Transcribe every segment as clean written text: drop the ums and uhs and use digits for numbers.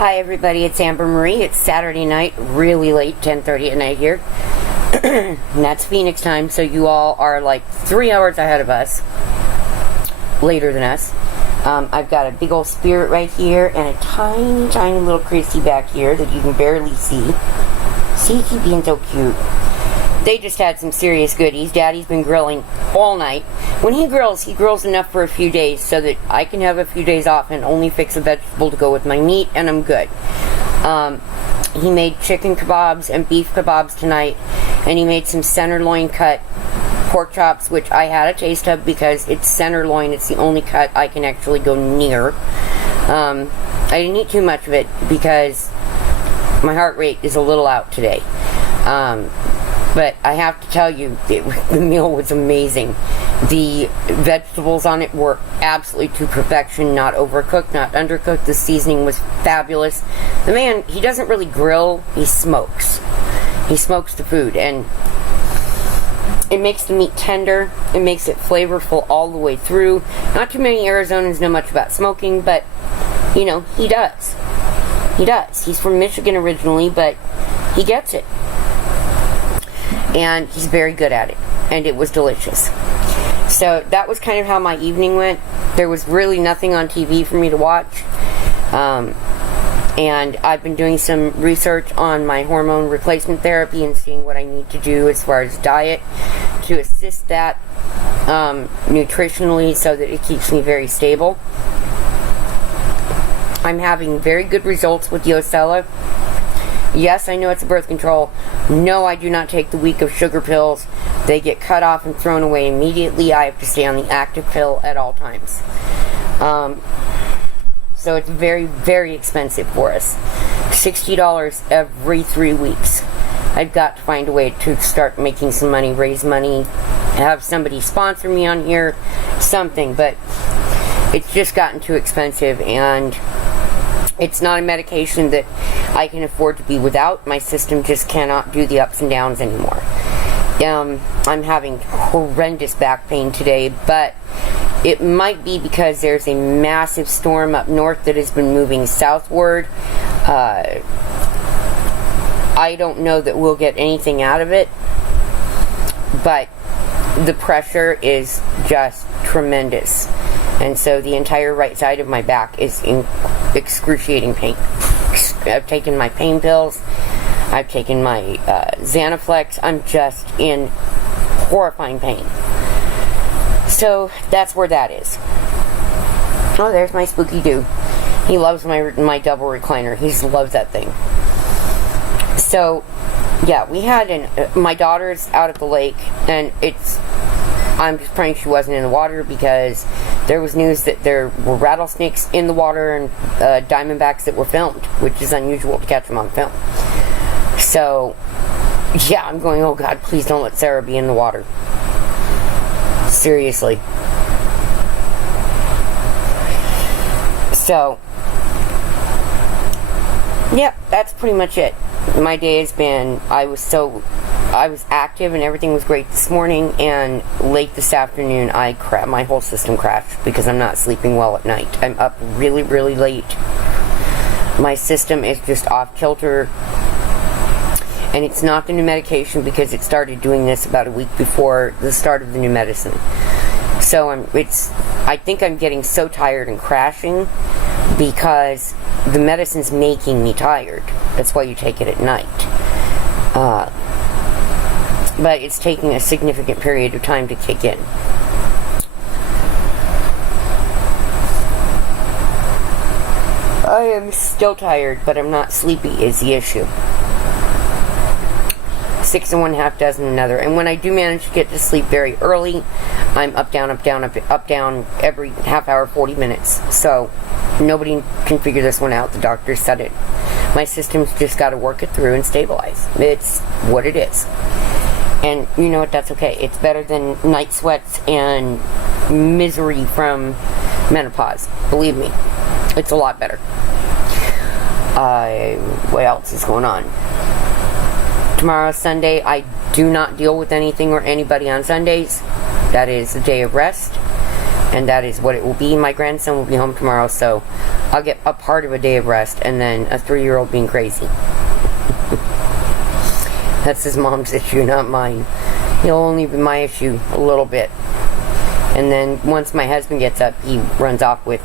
Hi everybody, it's Amber Marie. It's Saturday night, really late, 10:30 at night here. And that's Phoenix time, so you all are like 3 hours ahead of us. Later than us. I've got a big old spirit right here and a tiny, tiny little Christy back here that you can barely see. See, he's being so cute. They just had some serious goodies. Daddy's been grilling all night. When he grills enough for a few days so that I can have a few days off and only fix a vegetable to go with my meat, and I'm good. He made chicken kebabs and beef kebabs tonight, and he made some tenderloin cut pork chops, which I had a taste of because it's tenderloin. It's the only cut I can actually go near. I didn't eat too much of it because my heart rate is a little out today. But I have to tell you, the meal was amazing. The vegetables on it were absolutely to perfection, not overcooked, not undercooked. The seasoning was fabulous. The man, he doesn't really grill, he smokes. He smokes the food, and it makes the meat tender. It makes it flavorful all the way through. Not too many Arizonans know much about smoking, but, you know, he does. He does. He's from Michigan originally, but he gets it. And he's very good at it. And it was delicious. So that was kind of how my evening went. There was really nothing on TV for me to watch. And I've been doing some research on my hormone replacement therapy and seeing what I need to do as far as diet to assist that nutritionally so that it keeps me very stable. I'm having very good results with the Ocella. Yes, I know it's a birth control. No, I do not take the week of sugar pills. They get cut off and thrown away immediately. I have to stay on the active pill at all times. So it's very, very expensive for us. $60 every 3 weeks. I've got to find a way to start making some money, raise money, have somebody sponsor me on here, something. But it's just gotten too expensive, and it's not a medication that I can afford to be without. My system just cannot do the ups and downs anymore. I'm having horrendous back pain today, but it might be because there's a massive storm up north that has been moving southward. I don't know that we'll get anything out of it, but the pressure is just tremendous. And so the entire right side of my back is in excruciating pain. I've taken my pain pills. I've taken my Xanaflex. I'm just in horrifying pain. So that's where that is. Oh, there's my Spooky Doo. He loves my double recliner. He loves that thing. So, yeah, we had my daughter's out at the lake, and I'm just praying she wasn't in the water because there was news that there were rattlesnakes in the water and diamondbacks that were filmed, which is unusual to catch them on film. So, yeah, I'm going, oh God, please don't let Sarah be in the water. Seriously. So, yeah, that's pretty much it. My day has been, I was active and everything was great this morning, and late this afternoon my whole system crashed because I'm not sleeping well at night. I'm up really, really late. My system is just off kilter, and it's not the new medication because it started doing this about a week before the start of the new medicine. So I think I'm getting so tired and crashing because the medicine's making me tired. That's why you take it at night. But it's taking a significant period of time to kick in. I am still tired, but I'm not sleepy is the issue. 6 and 1/2 dozen another. And when I do manage to get to sleep very early, I'm up, down, up, down, up, down every half hour, 40 minutes. So nobody can figure this one out. The doctor said it. My system's just got to work it through and stabilize. It's what it is. And you know what, that's okay. It's better than night sweats and misery from menopause. Believe me, it's a lot better. What else is going on? Tomorrow's Sunday. I do not deal with anything or anybody on Sundays. That is a day of rest. And that is what it will be. My grandson will be home tomorrow, so I'll get a part of a day of rest, and then a 3-year-old being crazy. That's his mom's issue, not mine. He'll only be my issue a little bit. And then once my husband gets up, he runs off with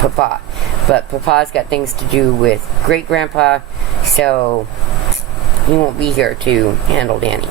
Papa. But Papa's got things to do with great-grandpa, so he won't be here to handle Danny.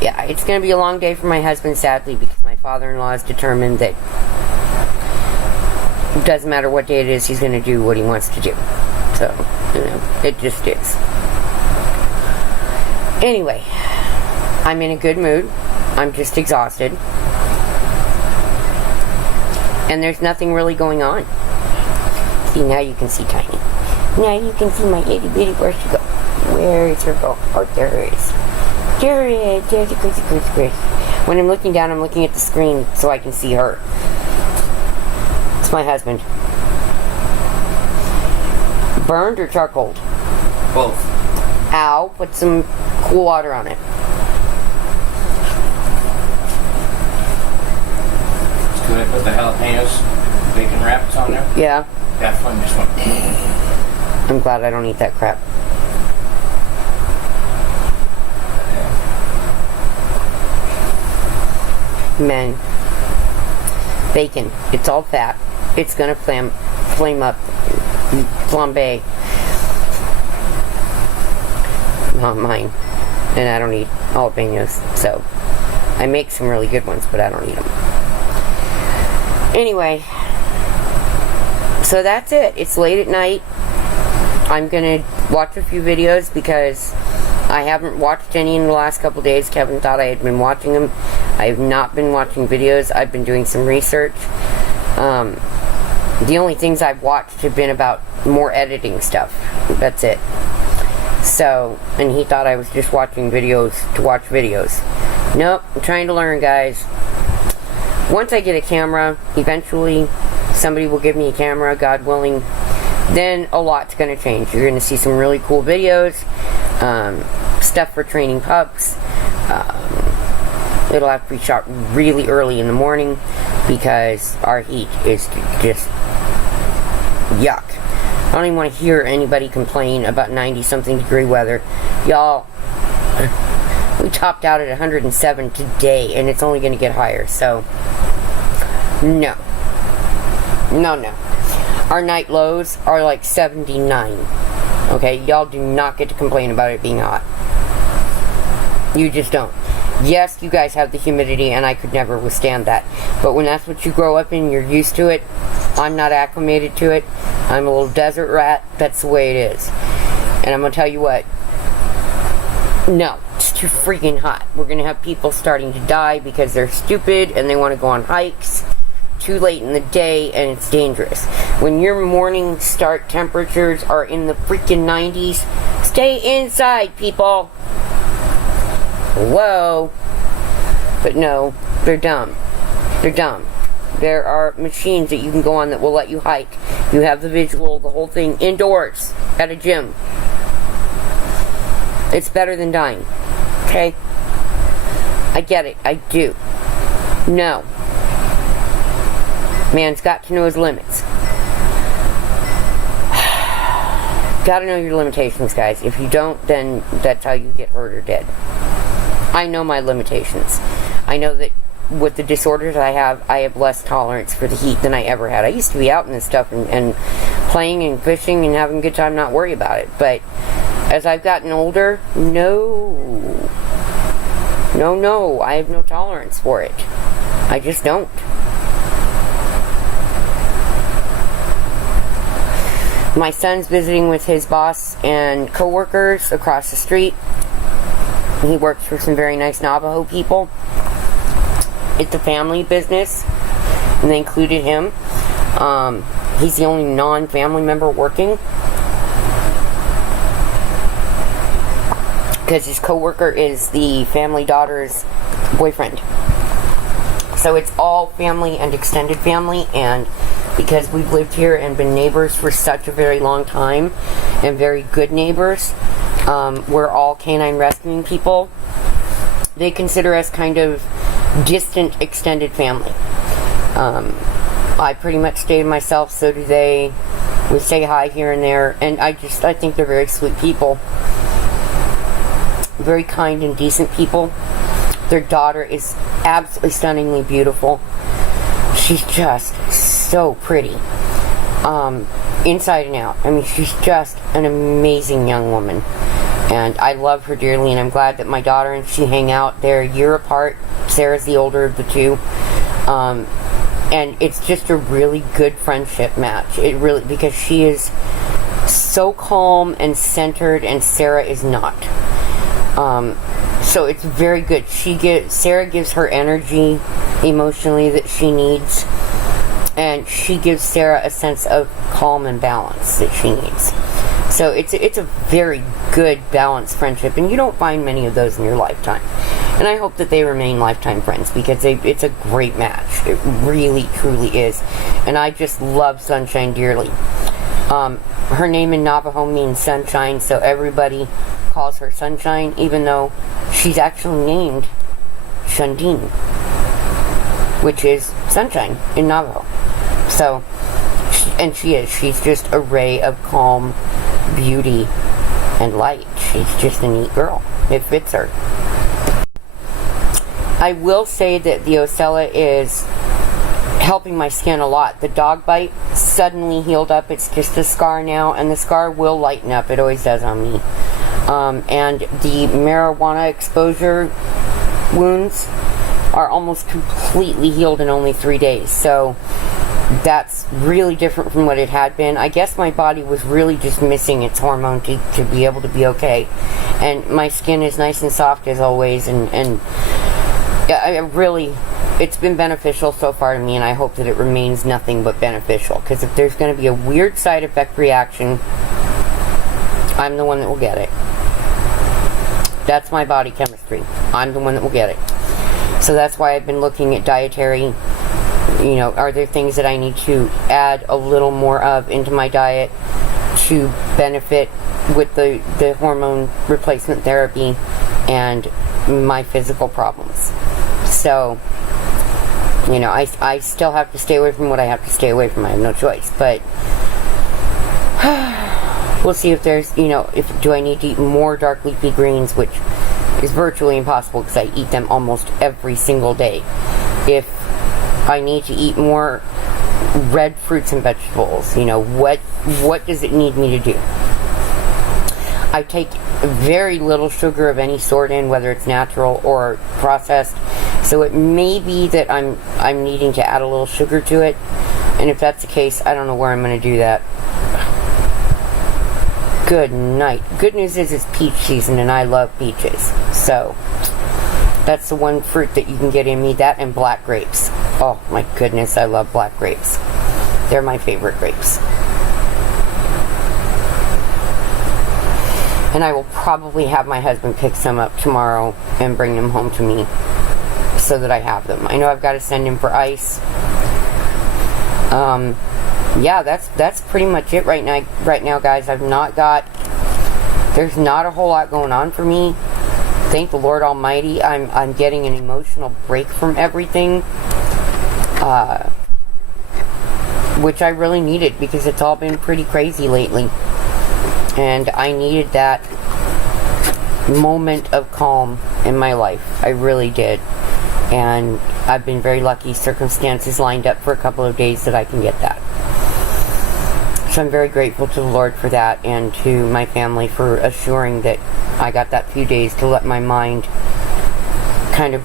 Yeah, it's going to be a long day for my husband, sadly, because my father-in-law is determined that it doesn't matter what day it is, he's going to do what he wants to do. So, it just is. Anyway, I'm in a good mood. I'm just exhausted. And there's nothing really going on. See, now you can see Tiny. Now you can see my itty bitty. Where'd she go? Where is her go? Oh, there it is. There it is. There's the crazy, crazy, crazy. When I'm looking down, I'm looking at the screen so I can see her. It's my husband. Burned or charcoaled? Both. Ow. Put some cool water on it. It's good. Put the jalapenos, bacon wraps on there. Yeah. That fun just went. I'm glad I don't eat that crap. Man. Bacon. It's all fat. It's gonna flame up. Flambe. Not mine. And I don't eat jalapenos. So, I make some really good ones, but I don't eat them. Anyway. So that's it. It's late at night. I'm gonna watch a few videos because I haven't watched any in the last couple days. Kevin thought I had been watching them. I have not been watching videos. I've been doing some research. The only things I've watched have been about more editing stuff. That's it. So, and he thought I was just watching videos to watch videos. Nope, I'm trying to learn, guys. Once I get a camera, eventually somebody will give me a camera, God willing, then a lot's going to change. You're going to see some really cool videos, stuff for training pups. It'll have to be shot really early in the morning because our heat is just yuck. I don't even want to hear anybody complain about 90-something degree weather. Y'all, we topped out at 107 today, and it's only going to get higher, so no. No. Our night lows are like 79. Okay, y'all do not get to complain about it being hot. You just don't. Yes, you guys have the humidity, and I could never withstand that. But when that's what you grow up in, you're used to it. I'm not acclimated to it. I'm a little desert rat. That's the way it is. And I'm going to tell you what. No, it's too freaking hot. We're going to have people starting to die because they're stupid and they want to go on hikes too late in the day, and it's dangerous. When your morning start temperatures are in the freaking 90s, stay inside, people. Whoa. But no, they're dumb. They're dumb. There are machines that you can go on that will let you hike. You have the visual, the whole thing, indoors at a gym. It's better than dying. Okay? I get it. I do. No. Man's got to know his limits. Gotta know your limitations, guys. If you don't, then that's how you get hurt or dead. I know my limitations. I know that with the disorders I have less tolerance for the heat than I ever had. I used to be out in this stuff and playing and fishing and having a good time, not worry about it. But as I've gotten older, no, I have no tolerance for it. I just don't. My son's visiting with his boss and coworkers across the street. He works for some very nice Navajo people. It's a family business, and they included him. He's the only non-family member working because his coworker is the family daughter's boyfriend. So it's all family and extended family, and because we've lived here and been neighbors for such a very long time, and very good neighbors, we're all canine rescuing people. They consider us kind of distant extended family. I pretty much stay to myself, so do they. We say hi here and there, and I think they're very sweet people. Very kind and decent people. Their daughter is absolutely stunningly beautiful. She's just so pretty. Inside and out. I mean, she's just an amazing young woman. And I love her dearly, and I'm glad that my daughter and she hang out. They're a year apart. Sarah's the older of the two. And it's just a really good friendship match. It really, because she is so calm and centered, and Sarah is not. So it's very good. Sarah gives her energy emotionally that she needs, and she gives Sarah a sense of calm and balance that she needs. So it's a very good, balanced friendship, and you don't find many of those in your lifetime. And I hope that they remain lifetime friends, because it's a great match. It really, truly is. And I just love Sunshine dearly. Her name in Navajo means sunshine, so everybody calls her Sunshine, even though she's actually named Shundin, which is sunshine in Navajo. So, she's just a ray of calm beauty and light. She's just a neat girl. It fits her. I will say that the Ocella is helping my skin a lot. The dog bite suddenly healed up. It's just a scar now, and the scar will lighten up. It always does on me. And the marijuana exposure wounds are almost completely healed in only 3 days. So that's really different from what it had been. I guess my body was really just missing its hormone to be able to be okay. And my skin is nice and soft as always, and it's been beneficial so far to me, and I hope that it remains nothing but beneficial. Because if there's going to be a weird side effect reaction, I'm the one that will get it. That's my body chemistry. I'm the one that will get it. So that's why I've been looking at dietary. Are there things that I need to add a little more of into my diet to benefit with the hormone replacement therapy and my physical problems? So, I still have to stay away from what I have to stay away from. I have no choice. But we'll see if there's, do I need to eat more dark leafy greens, which is virtually impossible because I eat them almost every single day. If I need to eat more red fruits and vegetables, what does it need me to do? I take very little sugar of any sort in, whether it's natural or processed. So it may be that I'm needing to add a little sugar to it. And if that's the case, I don't know where I'm going to do that. Good night. Good news is it's peach season, and I love peaches. So that's the one fruit that you can get in me. That and black grapes. Oh my goodness, I love black grapes. They're my favorite grapes. And I will probably have my husband pick some up tomorrow and bring them home to me so that I have them. I know I've got to send him for ice. Yeah, that's pretty much it right now, guys. There's not a whole lot going on for me. Thank the Lord Almighty. I'm getting an emotional break from everything, which I really needed, because it's all been pretty crazy lately. And I needed that moment of calm in my life. I really did. And I've been very lucky. Circumstances lined up for a couple of days that I can get that. So I'm very grateful to the Lord for that, and to my family for assuring that I got that few days to let my mind kind of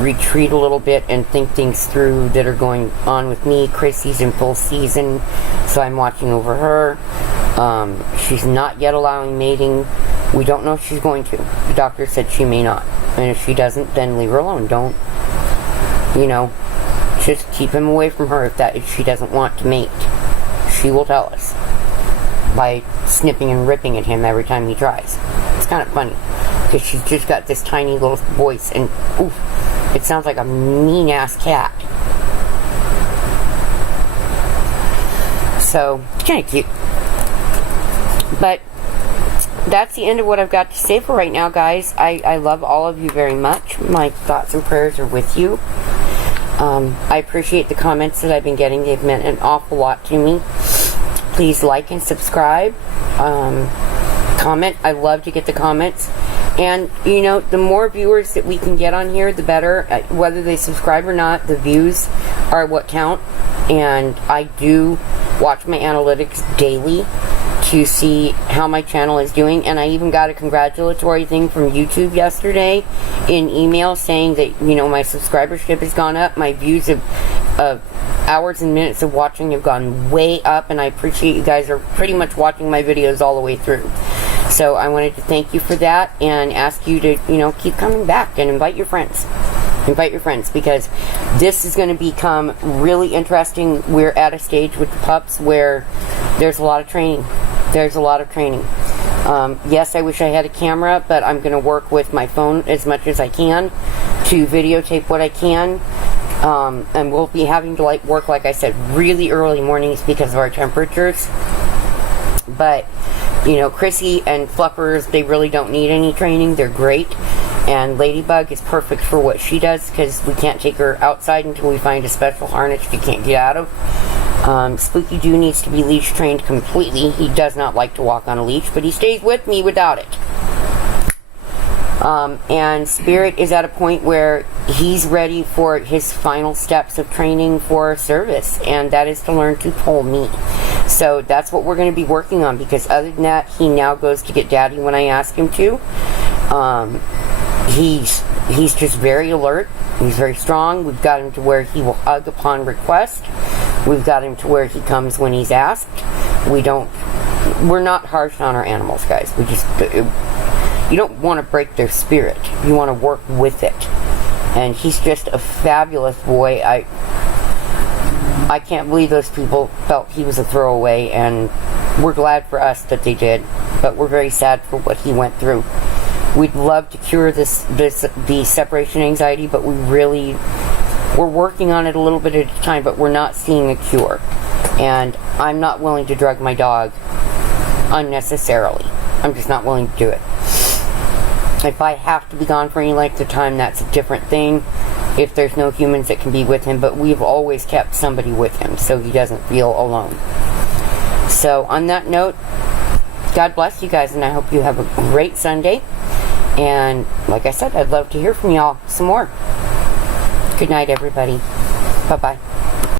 retreat a little bit and think things through that are going on with me. Chrissy's in full season, so I'm watching over her. She's not yet allowing mating. We don't know if she's going to. The doctor said she may not. And if she doesn't, then leave her alone. Don't, just keep him away from her if she doesn't want to mate. She will tell us by snipping and ripping at him every time he tries. It's kind of funny, because she's just got this tiny little voice, and oof, it sounds like a mean-ass cat. So, kind of cute. But that's the end of what I've got to say for right now, guys. I love all of you very much. My thoughts and prayers are with you. I appreciate the comments that I've been getting. They've meant an awful lot to me. Please like and subscribe. Comment. I love to get the comments. And, you know, the more viewers that we can get on here, the better. Whether they subscribe or not, the views are what count. And I do watch my analytics daily to see how my channel is doing. And I even got a congratulatory thing from YouTube yesterday in email saying that, you know, my subscribership has gone up. My views of hours and minutes of watching have gone way up. And I appreciate you guys are pretty much watching my videos all the way through. So I wanted to thank you for that and ask you to, you know, keep coming back and invite your friends. Invite your friends, because this is going to become really interesting. We're at a stage with the pups where there's a lot of training. There's a lot of training. Yes, I wish I had a camera, but I'm going to work with my phone as much as I can to videotape what I can. And we'll be having to work, like I said, really early mornings because of our temperatures. But, you know, Chrissy and Fluffers, they really don't need any training. They're great. And Ladybug is perfect for what she does because we can't take her outside until we find a special harness she can't get out of. Spooky Doo needs to be leash trained completely. He does not like to walk on a leash, but he stays with me without it. And Spirit is at a point where he's ready for his final steps of training for service, and that is to learn to pull me. So that's what we're going to be working on, because other than that, he now goes to get Daddy when I ask him to. He's just very alert. He's very strong. We've got him to where he will hug upon request. We've got him to where he comes when he's asked. We're not harsh on our animals, guys. You don't want to break their spirit. You want to work with it. And he's just a fabulous boy. I can't believe those people felt he was a throwaway, and we're glad for us that they did, but we're very sad for what he went through. We'd love to cure the separation anxiety, but we're working on it a little bit at a time, but we're not seeing a cure. And I'm not willing to drug my dog unnecessarily. I'm just not willing to do it. If I have to be gone for any length of time, that's a different thing. If there's no humans that can be with him, but we've always kept somebody with him so he doesn't feel alone. So on that note, God bless you guys, and I hope you have a great Sunday. And like I said, I'd love to hear from y'all some more. Good night, everybody. Bye-bye.